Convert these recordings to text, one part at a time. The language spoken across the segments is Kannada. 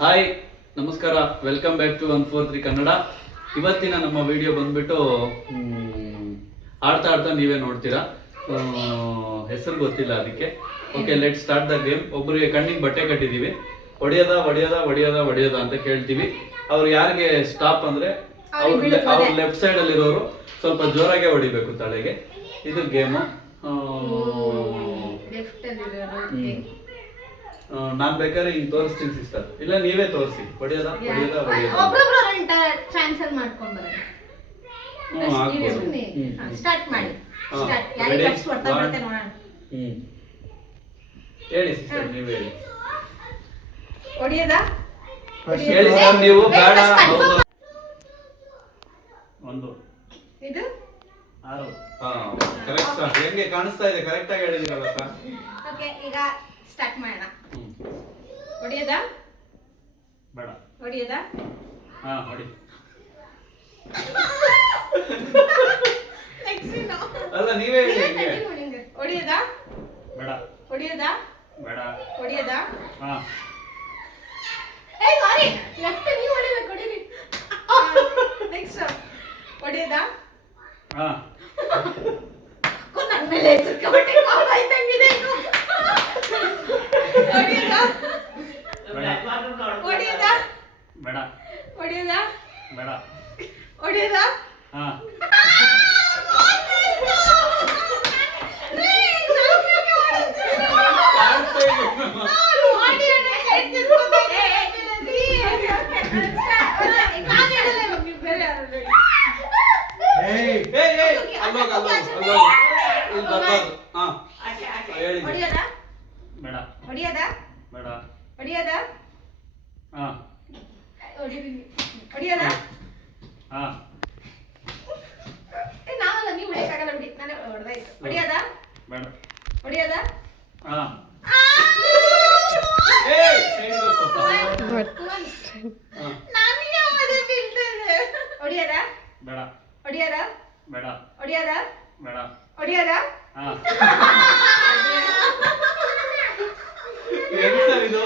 ಹಾಯ್ ನಮಸ್ಕಾರ, ವೆಲ್ಕಮ್ ಬ್ಯಾಕ್ ಟು 143 ಕನ್ನಡ. ಇವತ್ತಿನ ನಮ್ಮ ವಿಡಿಯೋ ಬಂದ್ಬಿಟ್ಟು ಆಡ್ತಾ ಆಡ್ತಾ ನೀವೇ ನೋಡ್ತೀರಾ, ಹೆಸರು ಗೊತ್ತಿಲ್ಲ ಅದಕ್ಕೆ. Okay, let start the game. ಒಬ್ಬರಿಗೆ ಕಣ್ಣಿಗೆ ಬಟ್ಟೆ ಕಟ್ಟಿದೀವಿ, ಹೊಡೆಯದ ಹೊಡೆಯದ ಹೊಡೆಯದ ಹೊಡೆಯದ ಅಂತ ಕೇಳ್ತೀವಿ. ಅವ್ರು ಯಾರಿಗೆ ಸ್ಟಾಪ್ ಅಂದ್ರೆ ಅವ್ರ ಲೆಫ್ಟ್ ಸೈಡ್ ಅಲ್ಲಿರೋರು ಸ್ವಲ್ಪ ಜೋರಾಗೆ ಹೊಡಿಬೇಕು ತಲೆಗೆ. ಇದು ಗೇಮು. ನಾನ್ ಬೇಕಾದ್ರೆ ಹಿಂಗ್ ತೋರಿಸ್ತೀನಿ ಸಿಸ್ಟರ್, ಇಲ್ಲ ನೀವೇ ತೋರಿಸಿ. ಹೊಡೆಯದ ಹೊಡೆಯದ ಹೊಡೆಯದ ಹೇಳಿ ಸಿಸ್ಟರ್, ನೀವ್ ಹೇಳಿ. ಹೇಳಿ ಸರ್, ನೀವು ಬೇಡ. ಒಂದು ಇದು 6. Correct sir. ಹೆಂಗೆ ಕಾಣಿಸ್ತಾ ಇದೆ? ಕರೆಕ್ಟ್ ಆಗಿ ಹೇಳಿದಿರಲ್ಲ ಸರ್. ಓಕೆ, ಈಗ ಸ್ಟಾರ್ಟ್ ಮಾಡೋಣ. ಹೊಡೆಯದಾ ಬೇಡ? ಹೊಡೆಯದಾ? ಹಾ, ಹೊಡಿ. ಅಲ್ಲ ನೀವೇ ಹೇಳಿ. ಹೊಡೆಯದಾ? ಬೇಡ. ಹೊಡೆಯದಾ? ಬೇಡ. ಹೊಡೆಯದಾ? ಹಾ. ಏ ಸಾರಿ, ಲೆಫ್ಟ್ ನೀವು ಹೊಡಿಬೇಕು, ಹೊಡಿರಿ. ನೆಕ್ಸ್ಟ್ ಹೊಡೆಯದಾ? ಹಾ. ನನ್ನ ಮೇಲೆ ಸಿಕ್ಕಾಪಟ್ಟೆ ಕಾಲ್ ಆಯ್ತಂಗಿದೆ. ಹೊಡೆಯದಾ? ಹೊಡೆಯದಾ? ಬೇಡ. ಹೊಡೆಯದಾ? ಬೇಡ. ಹೊಡೆಯದಾ? ಹಾ. ನಾವಲ್ಲ, ನೀವು ಹೊಡೆಯಕ್ಕಾಗಲ್ಲ ಬಿಡಿ, ನಾನೇ ಹೊಡೆದಾಯ್ತು. ಹೊಡೆಯದಾ? ಹೊಡೆಯದಾ? ಹೊಡೆಯದಾ? ಬೇಡ. ಹೊಡೆಯದಾ? ಬೇಡ. ಹೊಡೆಯದಾ? ಬೇಡ. ಹೊಡೆಯದಾ? ಹೆಂಗ್ ಸರ್ ಇದು?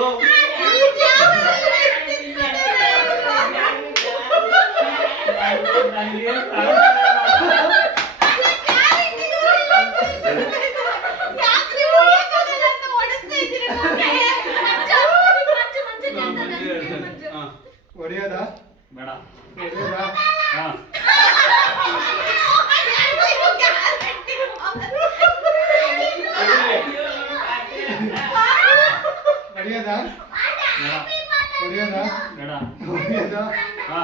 ಹೊಡೆಯೋದಾ? ಬೇಡ. ಹೊಡೆಯೋದಾ? ಹಾ. ಹೊಡೆಯೋದಾ? ಹೊಡೆಯೋದಾ? ಬೇಡ. ಹೊಡೆಯೋದಾ? ಹಾ.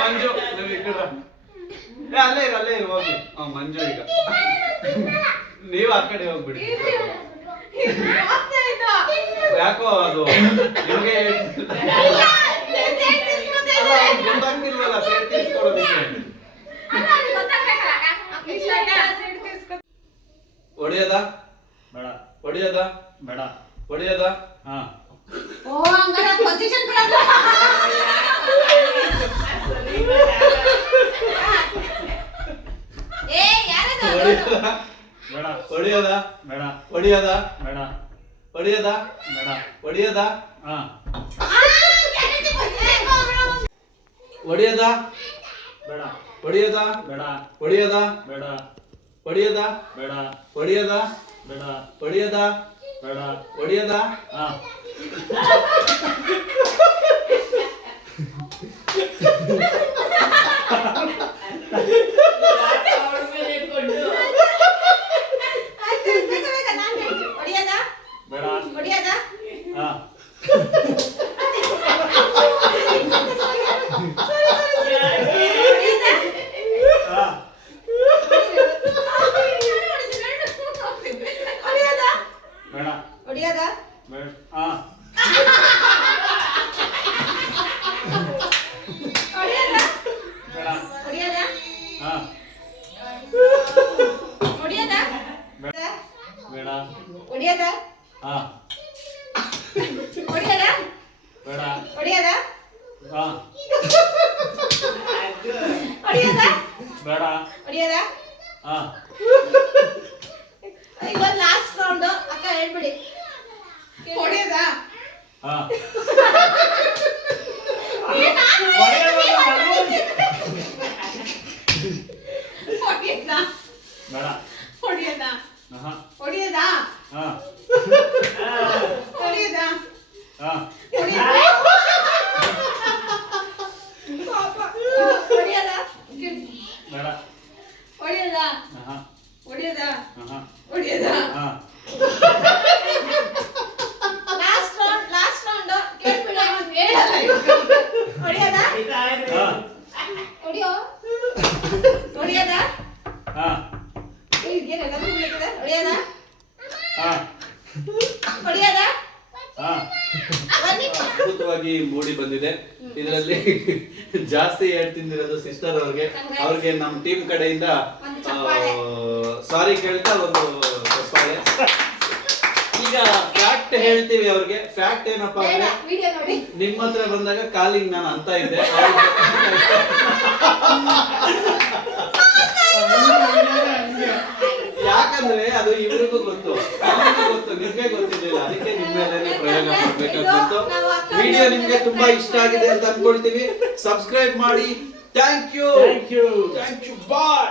ಮಂಜು, ನೀವು ಈ ಕಡೆ ಅಲ್ಲೇ ಇರು ಹೋಗಿ. ಮಂಜು, ಈಗ ನೀವು ಆ ಕಡೆ ಹೋಗ್ಬಿಡಿ. ಯಾಕೋ ಅದು ನಿಮಗೆ ಗೊತ್ತಾಗ್ತಿಲ್ವಲ್ಲ ಸೇರ್ ತೀರ್ಸ್ಕೊಡೋದಕ್ಕೆ. ಹೊಡೆಯದಾ? ಬೇಡ. ಹೊಡೆಯದಾ? ಬೇಡ. ಹೊಡೆಯದಾ? ಹಾ. ಓ ಹಂಗಾರೆ ಪೊಸಿಷನ್ ಕೊಡಲ್ಲ. ಏ ಯಾರದು? ಬೇಡ. ಹೊಡೆಯದಾ? ಬೇಡ. ಹೊಡೆಯದಾ? ಬೇಡ. ಹೊಡೆಯದಾ? ಬೇಡ. ಹೊಡೆಯದಾ? ಹಾ. ಹೊಡೆಯದಾ? ಬೇಡ. ಹೊಡೆಯದಾ? ಬೇಡ. ಹೊಡೆಯದಾ? ಬೇಡ. ಹೊಡೆಯದಾ? ಬೇಡ. ಹೊಡೆಯದಾ? ಬೇಡ. ಹೊಡೆಯದಾ? ಬೇಡ. ಹೊಡೆಯದಾ? ಹಾ. ಬೇಡ. ಹೊಡೆಯದಾ? ಹಾ. ಬೇಡ. ಹೊಡೆಯದಾ? ಬೇಡ. ಹಾ. ಹೊಡೆಯದಾ? ಬೇಡ. ಹೊಡೆಯದಾ? ಹಾ. ಹೊಡೆಯದಾ? ಬೇಡ. ಹೊಡೆಯದಾ? ಹಾ. ಹೊಡೆಯದಾ? ಬೇಡ. ಹೊಡೆಯದಾ? ಹಾ ಹೊಡಿಯೋದ ಬೇಡ ಹೊಡಿಯೋದ ಹಾ ಇವತ್ತು ಲಾಸ್ಟ್ ರೌಂಡ್ ಅಕ್ಕ ಹೇಳ್ಬಿಡಿ ಹೊಡಿಯೋದ ಹಾ ಬೇಡ ಹೊಡಿಯೋದ ಹಾ ಹೊಡಿಯೋದ ಹಾ ಹೊಡಿಯೋದ ಹಾ ಹೊಡಿಯೋದ ಬೇಡ ಹೊಡಿಯೋದ ಹಾ ಹೊಡಿಯೋದ ಹಾ ಹೊಡಿಯೋದ ಹಾ ಲಾಸ್ಟ್ ರೌಂಡ್ ಕೇಳ್ಬಿಡಿ ಹೇಳಲ್ಲ ಹೊಡಿಯೋದ ಹಾ ಹೊಡಿಯೋ ಹೊಡಿಯೋದ ಹಾ ಹೊಡಿಯೋದ ಹಾ ಹೊಡಿಯೋದ ಹಾ ಅದ್ಭುತವಾಗಿ ಮೂಡಿ ಬಂದಿದೆ ಇದರಲ್ಲಿ ಜಾಸ್ತಿ ಹೇಳ್ತಿದ್ದಿರೋದು ಸಿಸ್ಟರ್ ಅವ್ರಿಗೆ ನಮ್ಮ ಟೀಮ್ ಕಡೆಯಿಂದ ಸಾರಿ ಕೇಳ್ತಾ ಒಂದು ಚಪ್ಪಾಳೆ. ಈಗ ಫ್ಯಾಕ್ಟ್ ಹೇಳ್ತೀವಿ ಅವ್ರಿಗೆ. ಫ್ಯಾಕ್ಟ್ ಏನಪ್ಪಾ ಅಂದ್ರೆ ವಿಡಿಯೋ ನೋಡಿ ನಿಮ್ಮ ಹತ್ರ ಬಂದಾಗ ಕಾಲಿಂಗ್ ನಾನು ಅಂತ ಇದ್ದೆ ಯಾಕಂದ್ರೆ ಅದು ಇವ್ರಿಗೂ ಗೊತ್ತು, ನಮಗೂ ಗೊತ್ತು, ನಿಮ್ಗೆ ಗೊತ್ತಿರ್ಲಿಲ್ಲ. ಅದಕ್ಕೆ ನಿಮ್ಮ ಮೇಲೆ ಪ್ರಯೋಗ ಮಾಡ್ಬೇಕಾಗ್ತಿತ್ತು. ವಿಡಿಯೋ ನಿಮ್ಗೆ ತುಂಬಾ ಇಷ್ಟ ಆಗಿದೆ ಅಂತ ಅನ್ಕೊಳ್ತೀವಿ. ಸಬ್ಸ್ಕ್ರೈಬ್ ಮಾಡಿ. Thank you bye.